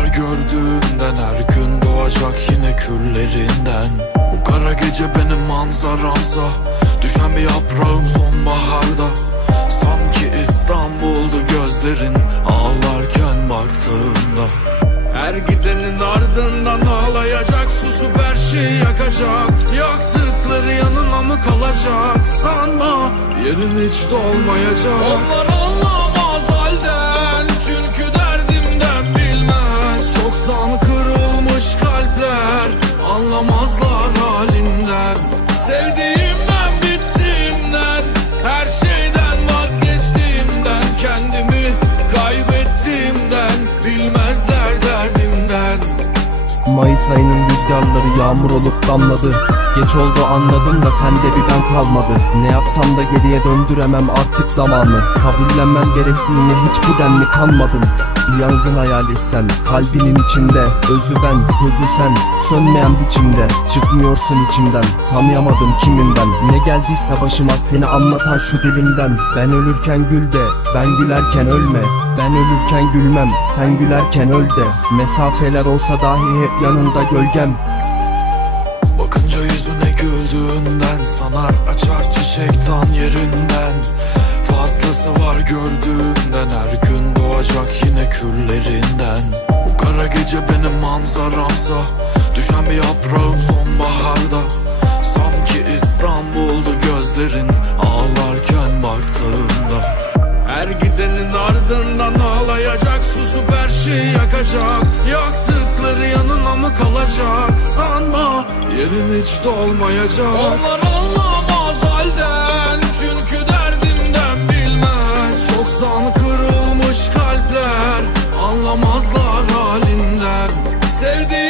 Var gördüğünden Her gün doğacak yine küllerinden. Bu kara gece benim manzaramsa Düşen bir yaprağım sonbaharda. Sanki İstanbul'du gözlerin Ağlarken baktığında her gidenin ardından ağlayacak Susup her şeyi yakacak. Yaktıkları yanına mı kalacak? Sanma yerin hiç dolmayacak. Onlar anlamaz Anlamazlar halinden. Sevdiğimden bittiğimden Her şeyden vazgeçtiğimden Kendimi kaybettiğimden Bilmezler derdimden. Mayıs ayının rüzgarları yağmur olup damladı. Geç oldu anladım da sende bir ben kalmadı. Ne yapsam da geriye döndüremem artık zamanı. Kabullenmem gerektiğini hiç bu denli kanmadım Yangın hayal etsen kalbinin içinde Özü ben, közü sen, sönmeyen biçimde Çıkmıyorsun içimden, tanıyamadım kimim ben Ne geldiyse başıma seni anlatan şu dilimden Ben ölürken gül de, ben gülerken ölme. Ben ölürken gülmem, sen gülerken öl de. Mesafeler olsa dahi hep yanında gölgem. Bakınca yüzüne güldüğünden Sanar açar çiçek tan yerinden. Fazlası var gördüğünden küllerinden. Bu kara gece benim manzaramsa Düşen bir yaprağım sonbaharda. Sanki İstanbul'du gözlerin Ağlarken baktığında her gidenin ardından ağlayacak Susup her şeyi yakacak. Yaktıkları yanına mı kalacak? Sanma yerin hiç dolmayacak. Onlar Anlamazlar halinden. Sevdiğim